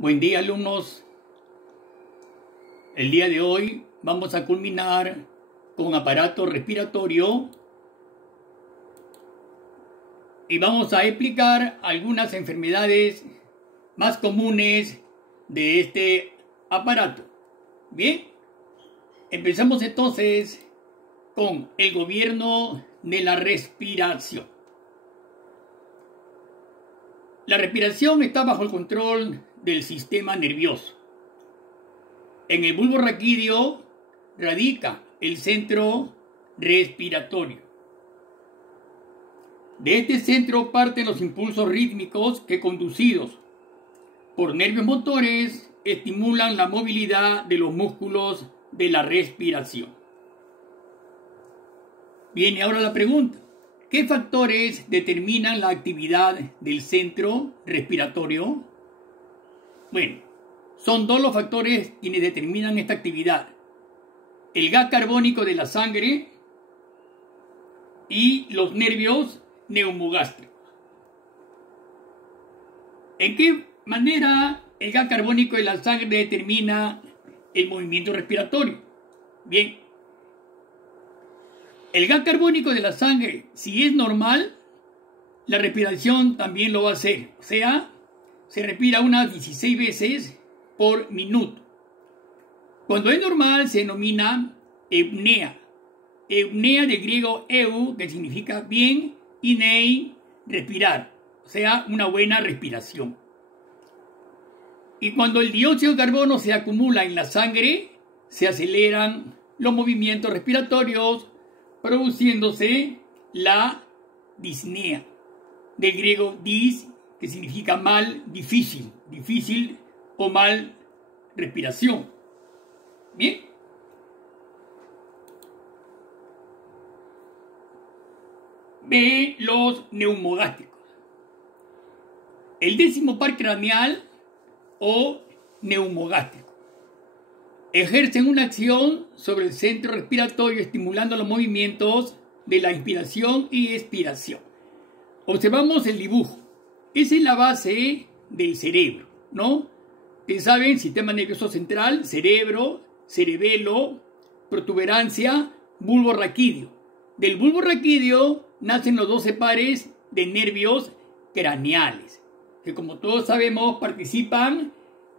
Buen día, alumnos. El día de hoy vamos a culminar con aparato respiratorio y vamos a explicar algunas enfermedades más comunes de este aparato. Bien, empezamos entonces con el gobierno de la respiración. La respiración está bajo el control del sistema nervioso. En el bulbo raquídeo radica el centro respiratorio. De este centro parten los impulsos rítmicos que, conducidos por nervios motores, estimulan la movilidad de los músculos de la respiración. Viene ahora la pregunta: ¿qué factores determinan la actividad del centro respiratorio? Bueno, son dos los factores quienes determinan esta actividad: el gas carbónico de la sangre y los nervios neumogástricos. ¿En qué manera el gas carbónico de la sangre determina el movimiento respiratorio? Bien, el gas carbónico de la sangre, si es normal, la respiración también lo va a hacer. O sea, se respira unas 16 veces por minuto. Cuando es normal se denomina eupnea. Eupnea del griego eu, que significa bien, y nei, respirar. O sea, una buena respiración. Y cuando el dióxido de carbono se acumula en la sangre, se aceleran los movimientos respiratorios, produciéndose la disnea, del griego dis, que significa mal, difícil o mal respiración. Bien. Ve los neumogástricos. El décimo par craneal o neumogástrico ejercen una acción sobre el centro respiratorio, estimulando los movimientos de la inspiración y expiración. Observamos el dibujo. Esa es la base del cerebro, ¿no? Ustedes saben: sistema nervioso central, cerebro, cerebelo, protuberancia, bulbo raquídeo. Del bulbo raquídeo nacen los 12 pares de nervios craneales, que, como todos sabemos, participan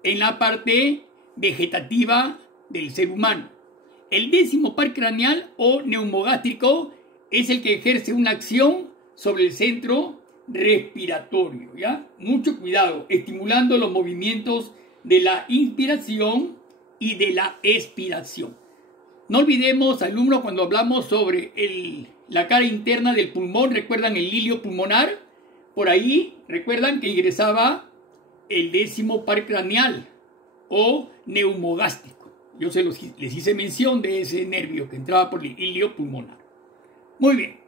en la parte vegetativa del ser humano. El décimo par craneal o neumogástrico es el que ejerce una acción sobre el centro respiratorio, ¿ya? Mucho cuidado, estimulando los movimientos de la inspiración y de la expiración. No olvidemos, alumnos, cuando hablamos sobre la cara interna del pulmón, ¿recuerdan el hilio pulmonar? Por ahí, ¿recuerdan que ingresaba el décimo par craneal o neumogástrico? Yo les hice mención de ese nervio que entraba por el hilio pulmonar. Muy bien.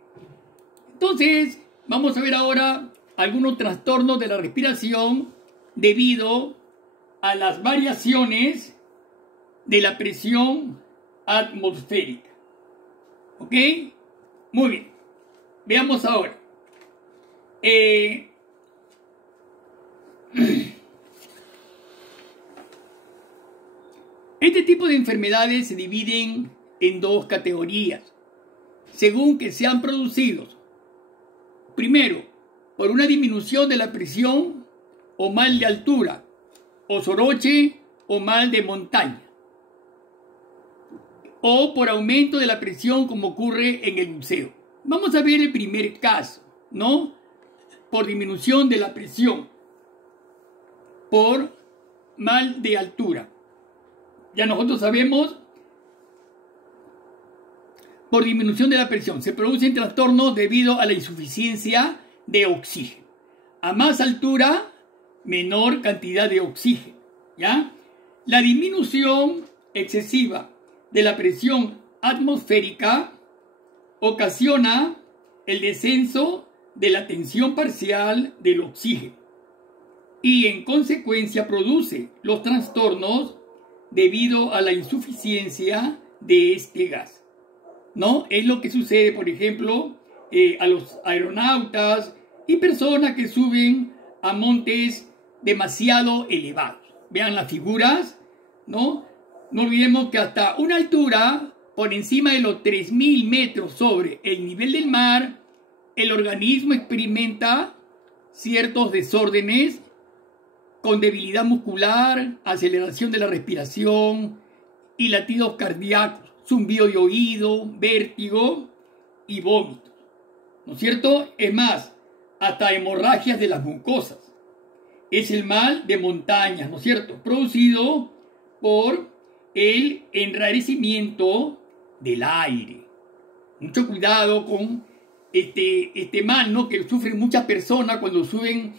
Entonces, vamos a ver ahora algunos trastornos de la respiración debido a las variaciones de la presión atmosférica. ¿Ok? Muy bien. Veamos ahora. Este tipo de enfermedades se dividen en dos categorías, según que sean producidos: primero, por una disminución de la presión o mal de altura, o soroche o mal de montaña, o por aumento de la presión, como ocurre en el buceo. Vamos a ver el primer caso, ¿no? Por disminución de la presión, por mal de altura. Ya nosotros sabemos, por disminución de la presión se producen trastornos debido a la insuficiencia de oxígeno. A más altura, menor cantidad de oxígeno, ¿ya? La disminución excesiva de la presión atmosférica ocasiona el descenso de la tensión parcial del oxígeno y, en consecuencia, produce los trastornos debido a la insuficiencia de este gas, ¿no? Es lo que sucede, por ejemplo, a los aeronautas y personas que suben a montes demasiado elevados. vean las figuras, ¿no? No olvidemos que hasta una altura por encima de los 3.000 metros sobre el nivel del mar, el organismo experimenta ciertos desórdenes con debilidad muscular, aceleración de la respiración y latidos cardíacos, zumbido de oído, vértigo y vómitos, ¿no es cierto? Es más, hasta hemorragias de las mucosas. Es el mal de montaña, ¿no es cierto?, producido por el enrarecimiento del aire. Mucho cuidado con este mal, ¿no?, que sufren muchas personas cuando suben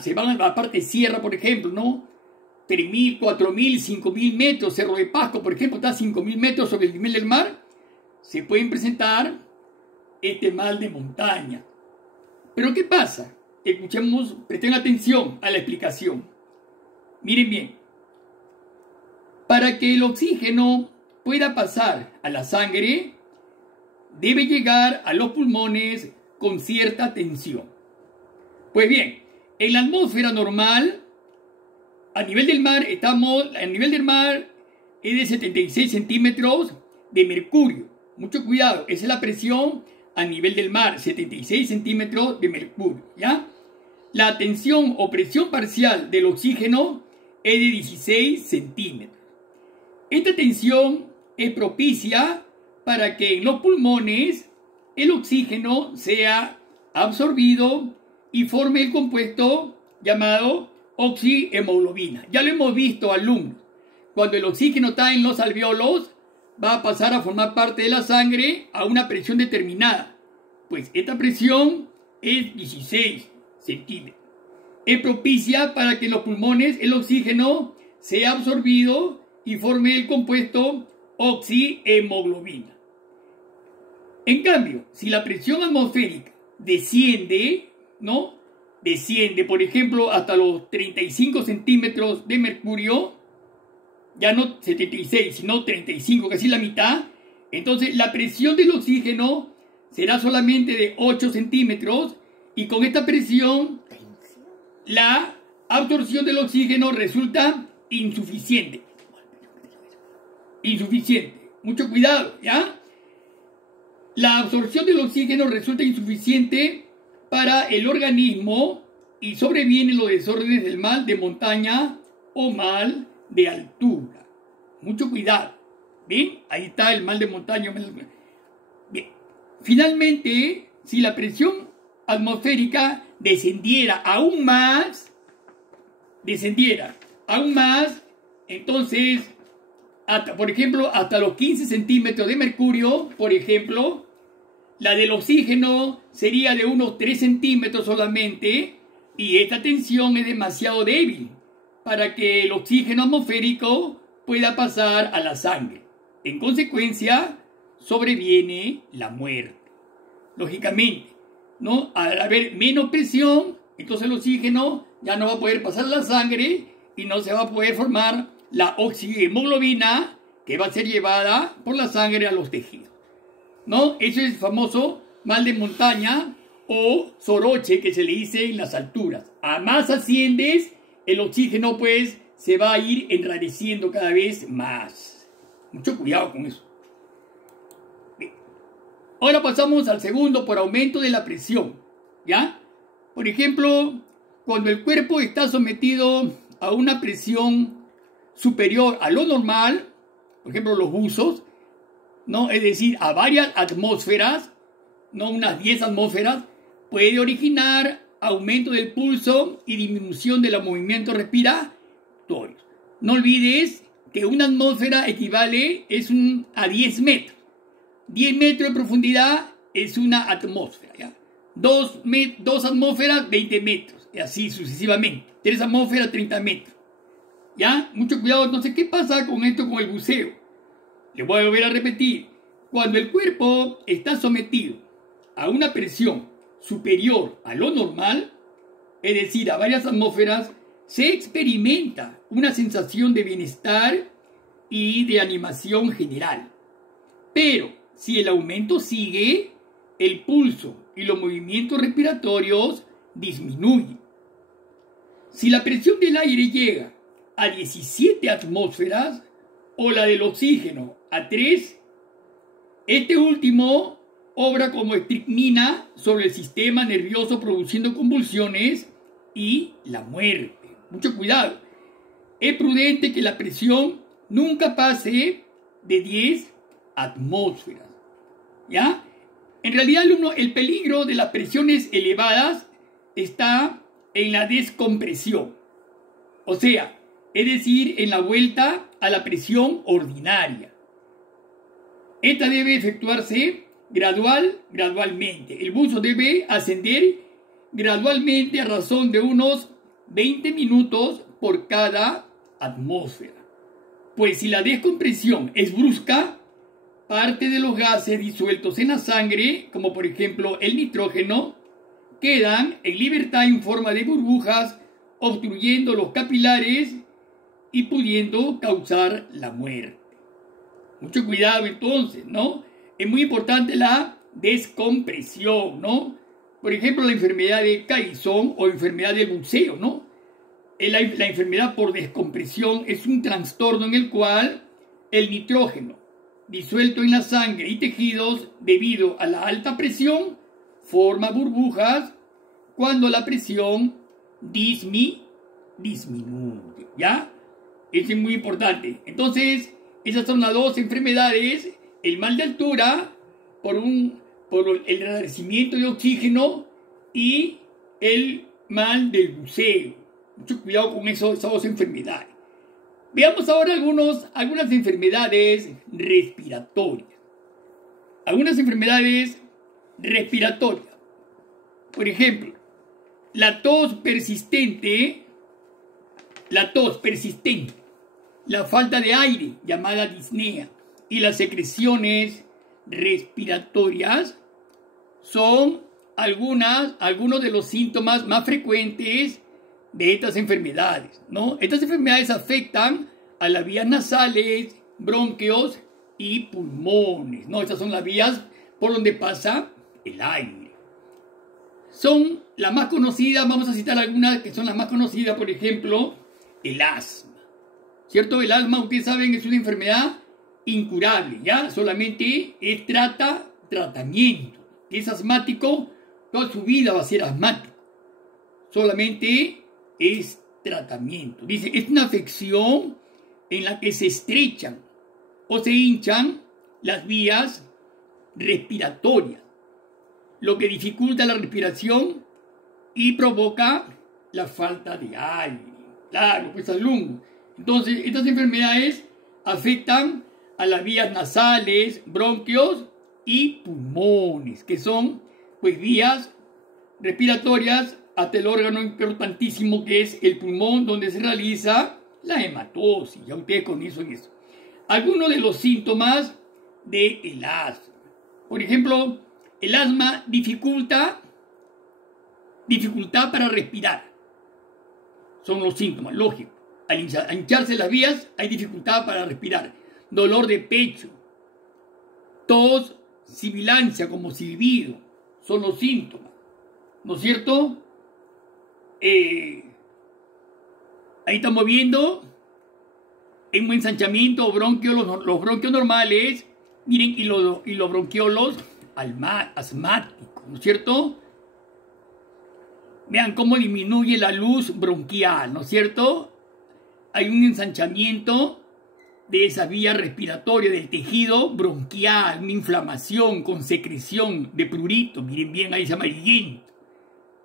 se van a la parte de sierra, por ejemplo, ¿no? 3.000, 4.000, 5.000 metros, Cerro de Pasco, por ejemplo, está a 5.000 metros sobre el nivel del mar, se pueden presentar este mal de montaña. Pero ¿qué pasa? Escuchemos, presten atención a la explicación. Miren bien. Para que el oxígeno pueda pasar a la sangre, debe llegar a los pulmones con cierta tensión. Pues bien, en la atmósfera normal, a nivel del mar, el nivel del mar es de 76 centímetros de mercurio. Mucho cuidado, esa es la presión a nivel del mar, 76 centímetros de mercurio, ¿ya? La tensión o presión parcial del oxígeno es de 16 centímetros. Esta tensión es propicia para que en los pulmones el oxígeno sea absorbido y forme el compuesto llamado oxihemoglobina. Ya lo hemos visto, alumnos. Cuando el oxígeno está en los alvéolos, va a pasar a formar parte de la sangre a una presión determinada. Pues esta presión es 16 centímetros. Es propicia para que en los pulmones el oxígeno sea absorbido y forme el compuesto oxihemoglobina. En cambio, si la presión atmosférica desciende, ¿no? Desciende, por ejemplo, hasta los 35 centímetros de mercurio, ya no 76, sino 35, casi la mitad, entonces la presión del oxígeno será solamente de 8 centímetros y con esta presión la absorción del oxígeno resulta insuficiente. Insuficiente. Mucho cuidado, ¿ya? La absorción del oxígeno resulta insuficiente para el organismo y sobrevienen los desórdenes del mal de montaña o mal de altura. Mucho cuidado. ¿Bien? Ahí está el mal de montaña. Bien. Finalmente, si la presión atmosférica descendiera aún más, entonces, por ejemplo, hasta los 15 centímetros de mercurio, por ejemplo, la del oxígeno sería de unos 3 centímetros solamente, y esta tensión es demasiado débil para que el oxígeno atmosférico pueda pasar a la sangre. En consecuencia, sobreviene la muerte. Lógicamente, ¿no? Al haber menos presión, entonces el oxígeno ya no va a poder pasar a la sangre y no se va a poder formar la oxihemoglobina que va a ser llevada por la sangre a los tejidos, ¿no? Ese es el famoso mal de montaña o soroche que se le dice en las alturas. A más asciendes, el oxígeno pues se va a ir enrareciendo cada vez más. Mucho cuidado con eso. Bien. Ahora pasamos al segundo, por aumento de la presión, ¿ya? Por ejemplo, cuando el cuerpo está sometido a una presión superior a lo normal, por ejemplo los buzos, ¿no? Es decir, a varias atmósferas, no unas 10 atmósferas, puede originar aumento del pulso y disminución de los movimientos respiratorios. No olvides que una atmósfera equivale a 10 metros. 10 metros de profundidad es una atmósfera, ¿ya? 2 atmósferas, 20 metros, y así sucesivamente. 3 atmósferas, 30 metros. ¿Ya? Mucho cuidado. Entonces, ¿qué pasa con esto con el buceo? Le voy a volver a repetir. Cuando el cuerpo está sometido a una presión superior a lo normal, es decir, a varias atmósferas, se experimenta una sensación de bienestar y de animación general. Pero, si el aumento sigue, el pulso y los movimientos respiratorios disminuyen. Si la presión del aire llega a 17 atmósferas o la del oxígeno a 3. Este último obra como estricnina sobre el sistema nervioso produciendo convulsiones y la muerte. Mucho cuidado. Es prudente que la presión nunca pase de 10 atmósferas. ¿Ya? En realidad, el peligro de las presiones elevadas está en la descompresión. O sea, es decir, en la vuelta a la presión ordinaria. Esta debe efectuarse gradualmente. El buzo debe ascender gradualmente a razón de unos 20 minutos por cada atmósfera. Pues si la descompresión es brusca, parte de los gases disueltos en la sangre, como por ejemplo el nitrógeno, quedan en libertad en forma de burbujas, obstruyendo los capilares y pudiendo causar la muerte. Mucho cuidado entonces, ¿no? Es muy importante la descompresión, ¿no? Por ejemplo, la enfermedad de Caisson o enfermedad del buceo, ¿no? La enfermedad por descompresión es un trastorno en el cual el nitrógeno disuelto en la sangre y tejidos debido a la alta presión forma burbujas cuando la presión disminuye, ¿ya? Eso es muy importante. Entonces, esas son las dos enfermedades: el mal de altura por el enrarecimiento de oxígeno y el mal del buceo. Mucho cuidado con esas dos enfermedades. Veamos ahora algunas enfermedades respiratorias. Algunas enfermedades respiratorias. Por ejemplo, la tos persistente, la falta de aire, llamada disnea, y las secreciones respiratorias son algunos de los síntomas más frecuentes de estas enfermedades, ¿no? Estas enfermedades afectan a las vías nasales, bronquios y pulmones, ¿no? Estas son las vías por donde pasa el aire. Son las más conocidas, vamos a citar algunas que son las más conocidas, por ejemplo, el asma. ¿Cierto? El asma, ustedes saben, es una enfermedad incurable, ¿ya? Solamente es tratamiento. Si es asmático, toda su vida va a ser asmático. Solamente es tratamiento. Dice, es una afección en la que se estrechan o se hinchan las vías respiratorias, lo que dificulta la respiración y provoca la falta de aire. Claro, pues alumno. Entonces, estas enfermedades afectan a las vías nasales, bronquios y pulmones, que son pues vías respiratorias hasta el órgano importantísimo que es el pulmón, donde se realiza la hematosis. Ya ustedes conocen eso. Algunos de los síntomas del asma. Por ejemplo, el asma dificultad para respirar. Son los síntomas, lógico. Al hincharse las vías hay dificultad para respirar. Dolor de pecho, tos, sibilancia como silbido, son los síntomas. ¿No es cierto? Ahí estamos viendo en un ensanchamiento o bronquios, los bronquios normales, miren, y los bronquiolos asmáticos, ¿no es cierto? Vean cómo disminuye la luz bronquial, ¿no es cierto? Hay un ensanchamiento de esa vía respiratoria del tejido bronquial, una inflamación con secreción de prurito, miren bien, ahí es amarillento,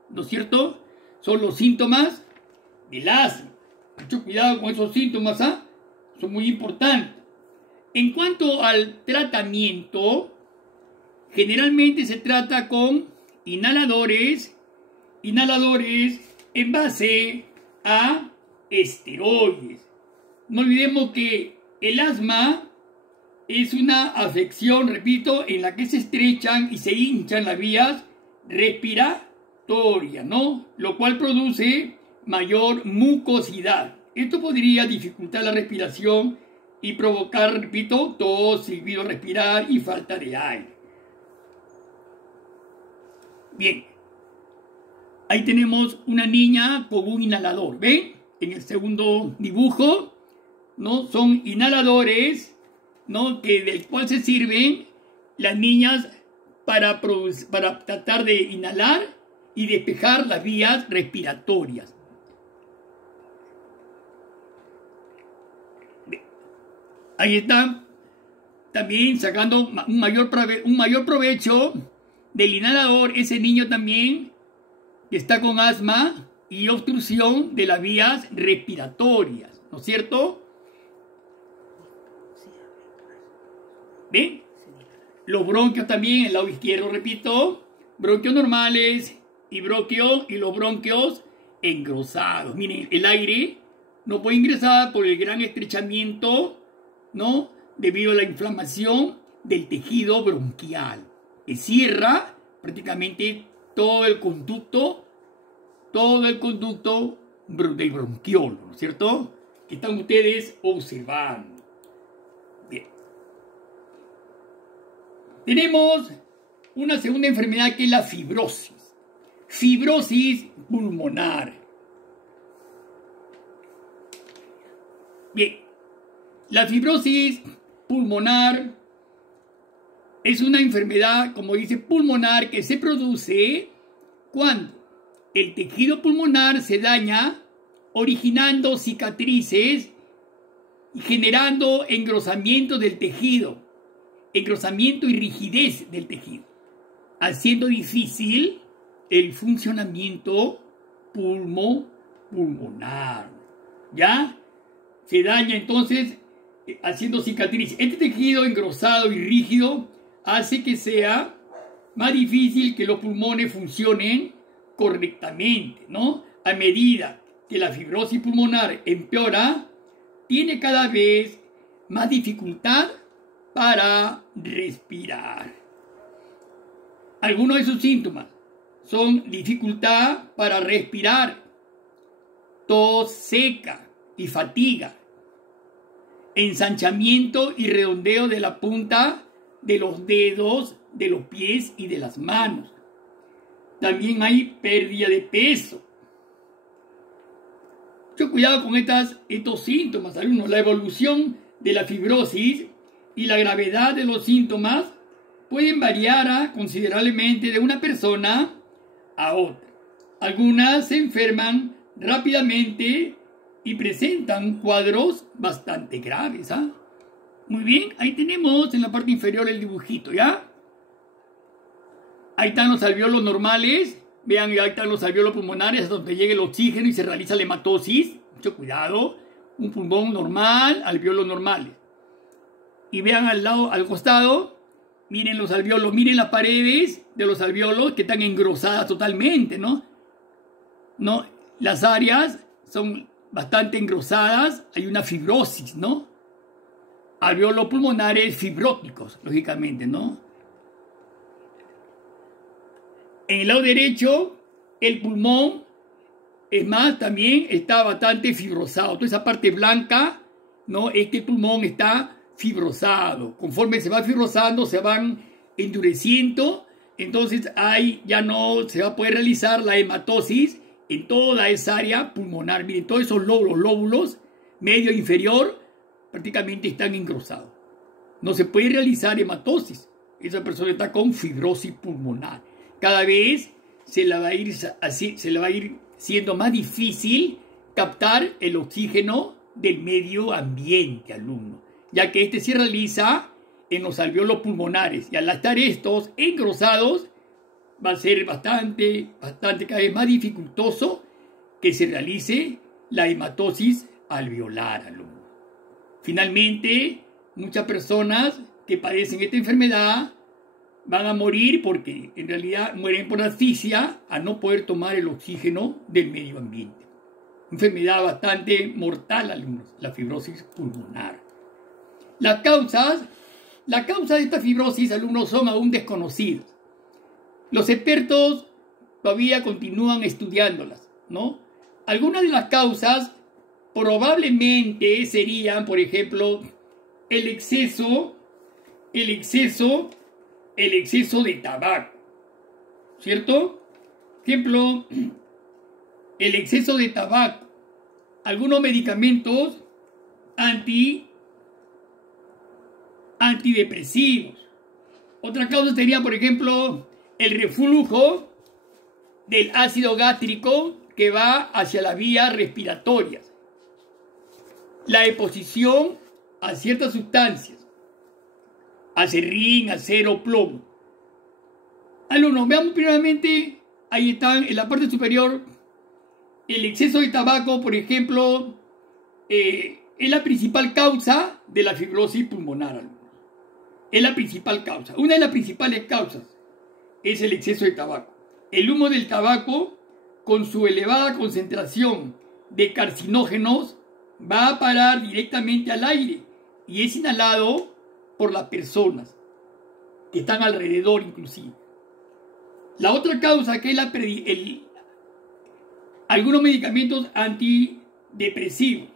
¿no es cierto? Son los síntomas del asma. Mucho cuidado con esos síntomas, ¿ah? Son muy importantes. En cuanto al tratamiento, generalmente se trata con inhaladores en base a esteroides. No olvidemos que el asma es una afección, repito, en la que se estrechan y se hinchan las vías respiratorias, ¿no? Lo cual produce mayor mucosidad. Esto podría dificultar la respiración y provocar, repito, tos, silbido respirar y falta de aire. Bien, ahí tenemos una niña con un inhalador, ¿ven? en el segundo dibujo, ¿no? Son inhaladores, ¿no? Del cual se sirven las niñas para tratar de inhalar y despejar las vías respiratorias. Ahí está, también sacando un mayor provecho del inhalador, ese niño también que está con asma y obstrucción de las vías respiratorias, ¿no es cierto? ¿Ven? Los bronquios también, el lado izquierdo, repito, bronquios normales y los bronquios engrosados. Miren, el aire no puede ingresar por el gran estrechamiento, ¿no? Debido a la inflamación del tejido bronquial, que cierra prácticamente todo el conducto del bronquiolo, ¿no es cierto? Que están ustedes observando. Bien. Tenemos una segunda enfermedad que es la fibrosis. Fibrosis pulmonar. Bien. La fibrosis pulmonar es una enfermedad, como dice, pulmonar, que se produce cuando el tejido pulmonar se daña, originando cicatrices y generando engrosamiento del tejido, engrosamiento y rigidez del tejido, haciendo difícil el funcionamiento pulmonar. ¿Ya? Se daña entonces haciendo cicatrices. Este tejido engrosado y rígido hace que sea más difícil que los pulmones funcionen correctamente, ¿no? A medida que la fibrosis pulmonar empeora, tiene cada vez más dificultad para respirar. Algunos de sus síntomas son dificultad para respirar, tos seca y fatiga, ensanchamiento y redondeo de la punta de los dedos de los pies y de las manos. También hay pérdida de peso. Mucho cuidado con estos síntomas, alumnos. La evolución de la fibrosis y la gravedad de los síntomas pueden variar considerablemente de una persona a otra. Algunas se enferman rápidamente y presentan cuadros bastante graves. Muy bien, ahí tenemos en la parte inferior el dibujito, ¿ya? Ahí están los alvéolos normales. Vean, ahí están los alvéolos pulmonares hasta donde llega el oxígeno y se realiza la hematosis. Mucho cuidado. Un pulmón normal, alvéolos normales. Y vean al costado, miren los alvéolos, miren las paredes de los alvéolos que están engrosadas totalmente, ¿no? Las áreas son bastante engrosadas, hay una fibrosis, ¿no? Alvéolos pulmonares fibróticos, lógicamente, ¿no? En el lado derecho, el pulmón, es más, también está bastante fibrosado. Toda esa parte blanca, ¿no? Este pulmón está fibrosado. Conforme se va fibrosando, se van endureciendo. Entonces, ahí ya no se va a poder realizar la hematosis en toda esa área pulmonar. Miren, todos esos lóbulos, medio e inferior, prácticamente están engrosados. No se puede realizar hematosis. Esa persona está con fibrosis pulmonar. Cada vez se le va a ir siendo más difícil captar el oxígeno del medio ambiente, alumno, ya que este se realiza en los alvéolos pulmonares. Y al estar estos engrosados, va a ser bastante cada vez más dificultoso que se realice la hematosis alveolar, alumno. Finalmente, muchas personas que padecen esta enfermedad van a morir porque en realidad mueren por asfixia a no poder tomar el oxígeno del medio ambiente. Enfermedad bastante mortal, alumnos, la fibrosis pulmonar. Las causas de esta fibrosis, alumnos, son aún desconocidas. Los expertos todavía continúan estudiándolas, ¿no? Algunas de las causas probablemente serían, por ejemplo, el exceso de tabaco, ¿cierto? Ejemplo, el exceso de tabaco, algunos medicamentos antidepresivos. Otra causa sería, por ejemplo, el reflujo del ácido gástrico que va hacia las vías respiratorias. La exposición a ciertas sustancias, acerrín, acero, plomo. Alumnos, veamos primeramente, ahí están en la parte superior, el exceso de tabaco, por ejemplo, es la principal causa de la fibrosis pulmonar, alumnos. Es la principal causa. Una de las principales causas es el exceso de tabaco. El humo del tabaco, con su elevada concentración de carcinógenos, va a parar directamente al aire y es inhalado por las personas que están alrededor inclusive. La otra causa que es algunos medicamentos antidepresivos,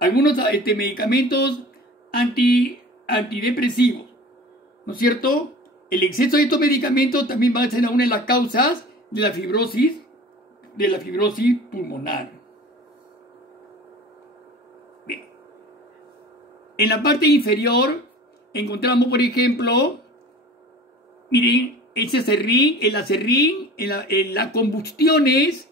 algunos medicamentos antidepresivos, ¿no es cierto? El exceso de estos medicamentos también va a ser una de las causas de la fibrosis pulmonar. Bien. En la parte inferior encontramos, por ejemplo, miren, el acerrín, en las combustiones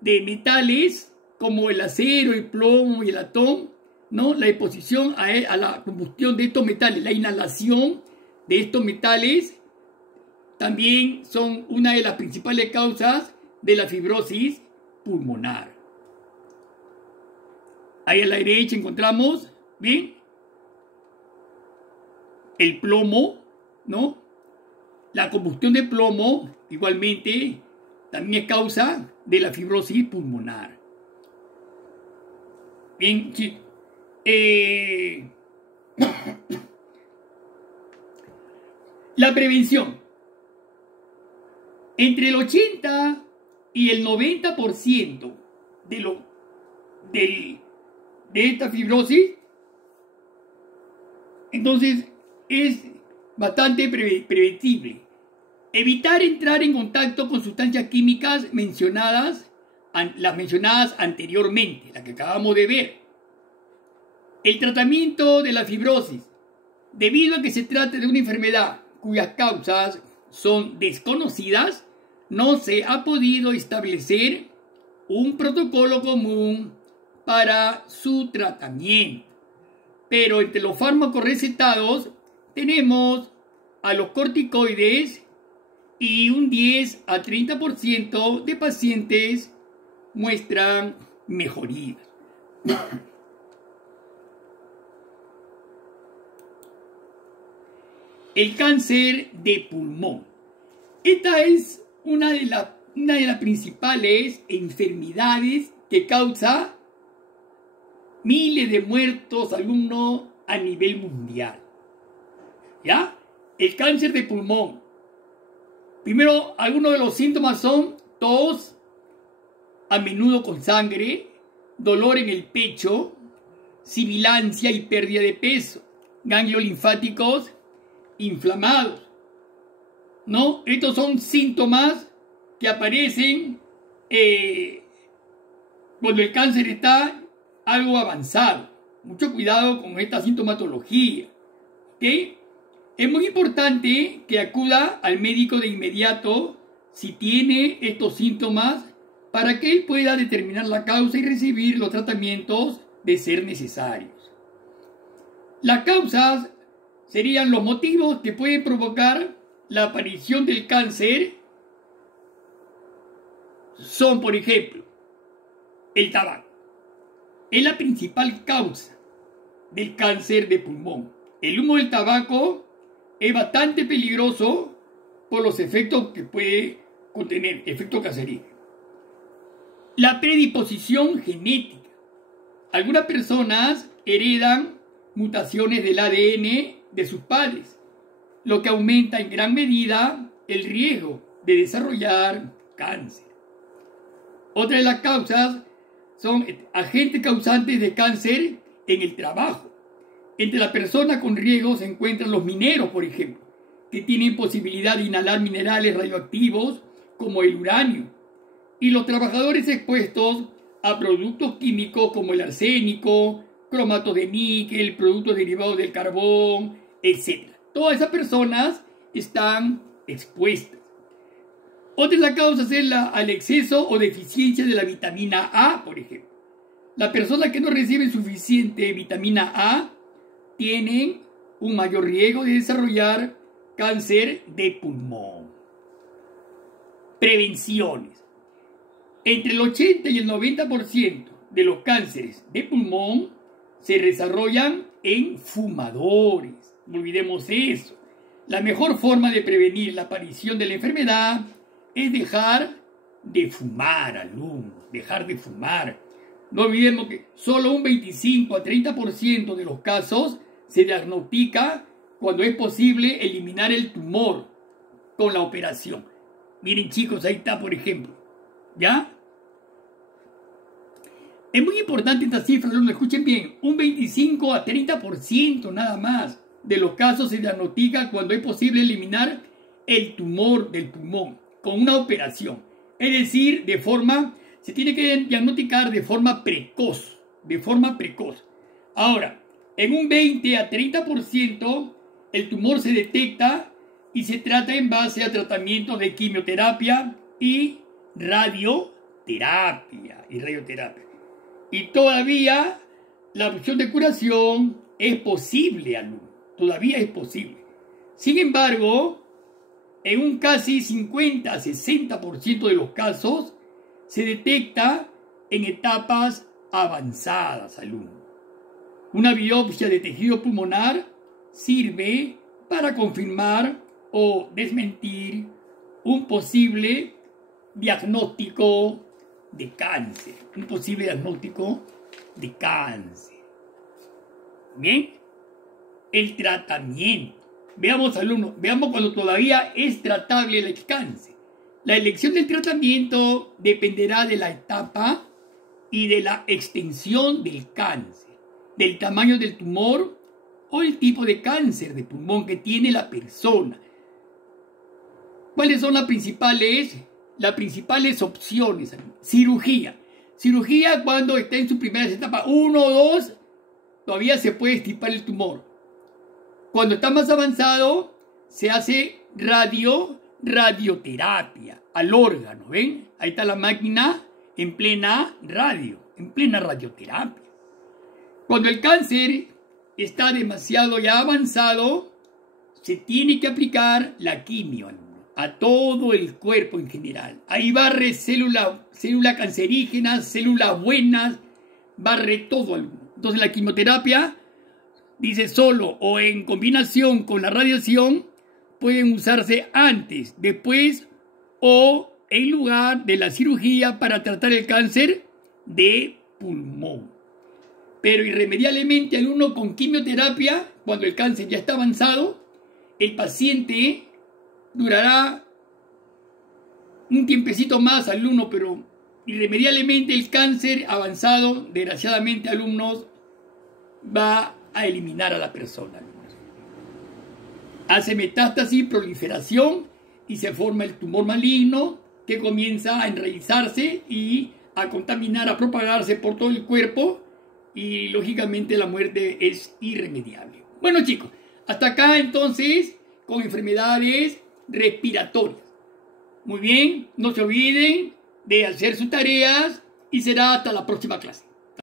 de metales como el acero, el plomo y el latón, ¿no? La exposición a la combustión de estos metales, la inhalación de estos metales, también son una de las principales causas de la fibrosis pulmonar. Ahí a la derecha encontramos, ¿bien? El plomo, ¿no? La combustión de plomo, igualmente, también es causa de la fibrosis pulmonar. Bien, sí. La prevención. Entre el 80 y el 90% de esta fibrosis, entonces, es bastante preventible. Evitar entrar en contacto con sustancias químicas las mencionadas anteriormente, las que acabamos de ver. El tratamiento de la fibrosis, debido a que se trata de una enfermedad cuyas causas son desconocidas, no se ha podido establecer un protocolo común para su tratamiento. Pero entre los fármacos recetados tenemos a los corticoides y un 10 a 30% de pacientes muestran mejoría. El cáncer de pulmón. Esta es una de las principales enfermedades que causa miles de muertos, alumnos, a nivel mundial. ¿Ya? El cáncer de pulmón. Primero, algunos de los síntomas son tos, a menudo con sangre, dolor en el pecho, sibilancia y pérdida de peso, ganglios linfáticos inflamados, ¿no? Estos son síntomas que aparecen cuando el cáncer está algo avanzado. Mucho cuidado con esta sintomatología, ¿ok? Es muy importante que acuda al médico de inmediato si tiene estos síntomas para que él pueda determinar la causa y recibir los tratamientos de ser necesarios. Las causas serían los motivos que pueden provocar la aparición del cáncer. Son, por ejemplo, el tabaco. Es la principal causa del cáncer de pulmón. El humo del tabaco es bastante peligroso por los efectos que puede contener, efectos cancerígenos. La predisposición genética. Algunas personas heredan mutaciones del ADN de sus padres, lo que aumenta en gran medida el riesgo de desarrollar cáncer. Otra de las causas son agentes causantes de cáncer en el trabajo. Entre las personas con riesgo se encuentran los mineros, por ejemplo, que tienen posibilidad de inhalar minerales radioactivos como el uranio, y los trabajadores expuestos a productos químicos como el arsénico, cromatos de níquel, productos derivados del carbón, etc. Todas esas personas están expuestas. Otras causas es al exceso o deficiencia de la vitamina A, por ejemplo. Las personas que no reciben suficiente vitamina A tienen un mayor riesgo de desarrollar cáncer de pulmón. Prevenciones. Entre el 80 y el 90% de los cánceres de pulmón se desarrollan en fumadores. No olvidemos eso. La mejor forma de prevenir la aparición de la enfermedad es dejar de fumar, alumnos. Dejar de fumar. No olvidemos que solo un 25 a 30% de los casos se diagnostica cuando es posible eliminar el tumor con la operación. Miren, chicos, ahí está, por ejemplo. ¿Ya? Es muy importante esta cifra, lo escuchen bien. Un 25 a 30% nada más de los casos se diagnostica cuando es posible eliminar el tumor del pulmón con una operación. Es decir, se tiene que diagnosticar de forma precoz. Ahora, en un 20 a 30% el tumor se detecta y se trata en base a tratamientos de quimioterapia y radioterapia. Y todavía la opción de curación es posible, alumno. Todavía es posible. Sin embargo, en un casi 50 a 60% de los casos se detecta en etapas avanzadas, alumno. Una biopsia de tejido pulmonar sirve para confirmar o desmentir un posible diagnóstico de cáncer. Bien, el tratamiento. Veamos, alumnos, cuando todavía es tratable el cáncer. La elección del tratamiento dependerá de la etapa y de la extensión del cáncer, del tamaño del tumor o el tipo de cáncer de pulmón que tiene la persona. ¿Cuáles son las principales opciones? Cirugía. Cirugía cuando está en su primera etapa 1 o 2, todavía se puede extirpar el tumor. Cuando está más avanzado, se hace radioterapia al órgano, ¿ven? Ahí está la máquina en plena radioterapia. Cuando el cáncer está demasiado ya avanzado, se tiene que aplicar la quimio a todo el cuerpo en general. Ahí barre células cancerígenas, células buenas, barre todo. Entonces la quimioterapia, dice solo o en combinación con la radiación, pueden usarse antes, después o en lugar de la cirugía para tratar el cáncer de pulmón. Pero irremediablemente, alumno, con quimioterapia, cuando el cáncer ya está avanzado, el paciente durará un tiempecito más, alumno, pero irremediablemente el cáncer avanzado, desgraciadamente, alumnos, va a eliminar a la persona. Hace metástasis, proliferación y se forma el tumor maligno que comienza a enraizarse y a contaminar, a propagarse por todo el cuerpo y lógicamente la muerte es irremediable. Bueno, chicos, hasta acá entonces con enfermedades respiratorias. Muy bien, no se olviden de hacer sus tareas y será hasta la próxima clase.